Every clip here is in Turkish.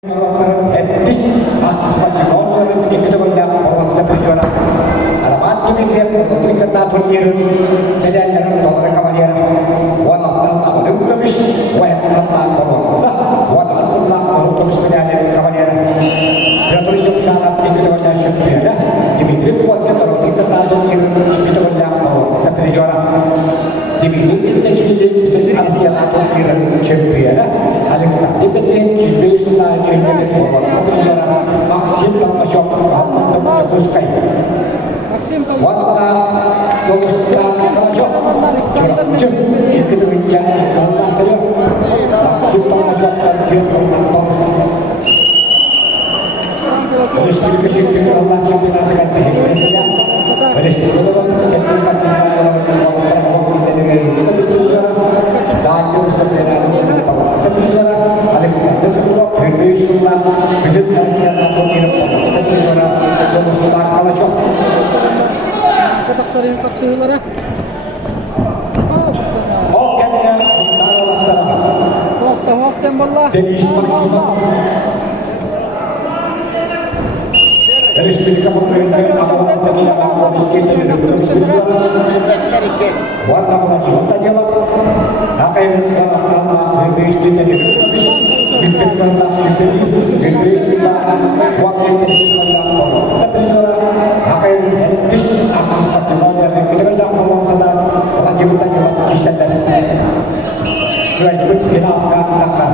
Etnis aksis patrimonların iktidarıyla olması periyoda. Alamat gibi bir kırkata Türkiye'nin nedenlerin doğru kavaliyera. Wan altında alınmış, wan altında olunsa, wan aslında alınmış nedenlerin kavaliyera. Yatırı yumuşanan iktidarıyla şüpheyla, Dimitri Kuat'ın kırkata Türkiye'nin iktidarıyla olması periyoda. Dimitri de şimdi bütün Asya'da Türkiye'nin şüpheyla, Alexander Benet, Cibeysu'ndan gelmedi olması periyoda. Maksim Tamashok, Hamdun Çakuskay. Warna Fokustan Kalashok Curacuk Indonesia Kalah Tanya Sultan Majapahit Vietnam Paris Resmi kesimpulan Allah Subhanahu dengan bahasanya Resmi dalam sensus kacang dalam perang kita dengan kita bersetuju dan terus berjalan setuju Alexander kedua Indonesia bijak Asia atau Eropa setuju Sultan Kalashok Sering taksilara. Oke ya, Waktu ballah. Denis maksimal. Dari spirit kamu mengenai apa saja apa miskin dari spirit warna lagi warna jawab. Akai dalam nama miskin dari miskin karena miskin miskin waktu dari Allah. Seperti orang akai hentis akses patrimonal yang kita kenal ngomong sadar lagi bertanya kisah dari Tuhan berkenalkan akan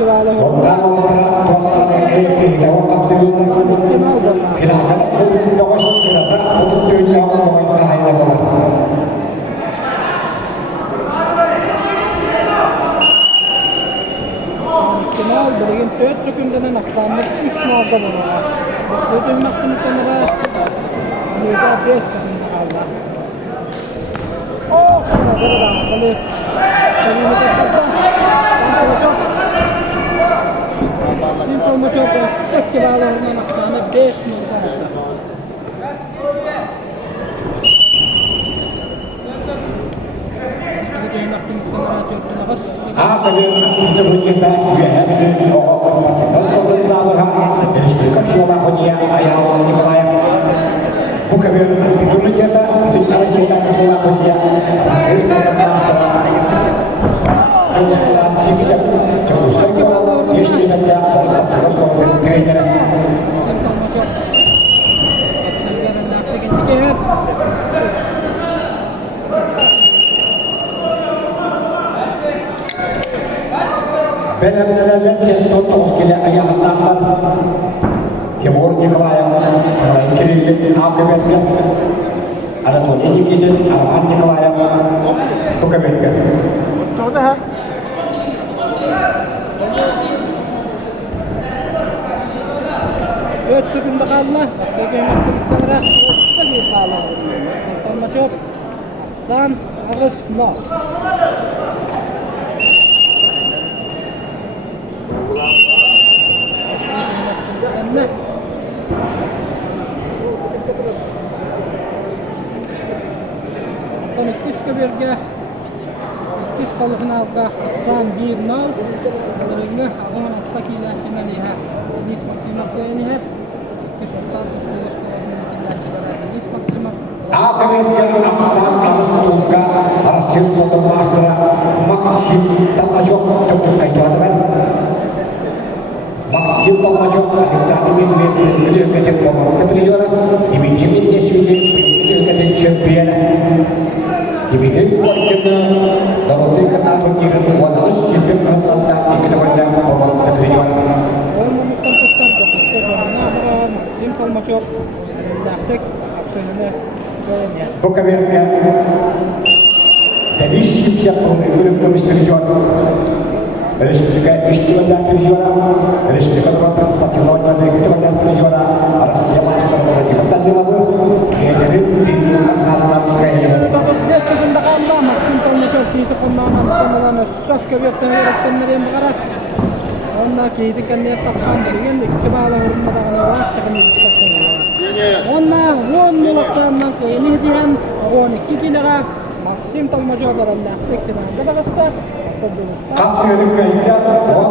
Orang orang tuan yang jauh kapsul, kita ada pun dawas kita tak untuk jauh orang tahu apa. Kemal berikan 4 sekunder nak sampai 3 nada mana. Sesuatu yang makin kamera. Mudah biasa Allah. Oh, sana berada. Kalau ini kita Simpel macam sekitar orang nak sana best mudah. Kalian interview kita biar orang kesempatan kalau tentang dari speaker siapa punya ayah orang di kelaya bukan biar interview kita itu harus kita kecuali punya harus kita master terus nanti bisa terus lagi kalau istri nanti terus terus kerja Benar-benar sentuh terus kita ayah anak timur di kelaya kelaya kiri apa berbeda ada tuh ini kita arahan di kelaya bukan berbeda. Coba ha. Dua sekunder kalah, pasti kita kita sedih kalah. Sentuh macam San harus no. Konektis keberga Kis kalau finalka San 1-0 Berengah Orang takilah finaliha Nis maksimal ke ini hat Kis waktu terus Nis maksimal Akhirnya aksan harus buka hasil foto master maksim tak majok terus kayak itu kan maksim tak majok saat ini kecil ngomong seperti itu lah dibikin dia sudah kecil champion dibikin kuatnya dapat dikatakan Turkiye wadah sistem kehampaan kita pada ngomong seperti itu lah orang menekan postar maksim tak majok daktek absolutnya bukan biar jadi siap mengukur misteri jual dari sebagai istilah dan tujuan dari sebagai orang transportasi lawan dari kita ada tujuan alas siapa master lagi bertanya di mana jadi di kasaran trainer dia segunda kala maksim tak macam kita pemanan sak kebiak tangan meriam karat Onna kita kan dia tak dengan kebala orang orang cakap ni cakap Onna won nilaksan ke ini dian won kita nak Максим Толмажова бараллах. Пекина. Кадагыста. Автобуста. Kapsiyonu kayıtta, Doğan